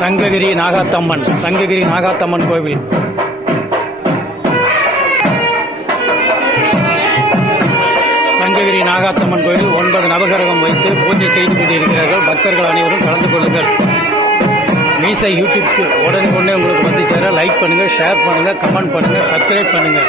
சங்ககிரி நாகாத்தம்மன் கோவில். சங்ககிரி நாகாத்தம்மன் கோவில் 9 நவகிரகம் வைத்து பூஜை செய்து கொண்டிருக்கிறார்கள். பக்தர்கள் அனைவரும் கலந்து கொள்ளுங்கள். மீசை யூடியூப்க்கு உடனே உங்களுக்கு வந்து சேர லைக் பண்ணுங்கள், ஷேர் பண்ணுங்கள், கமெண்ட் பண்ணுங்கள், சப்ஸ்கிரைப் பண்ணுங்கள்.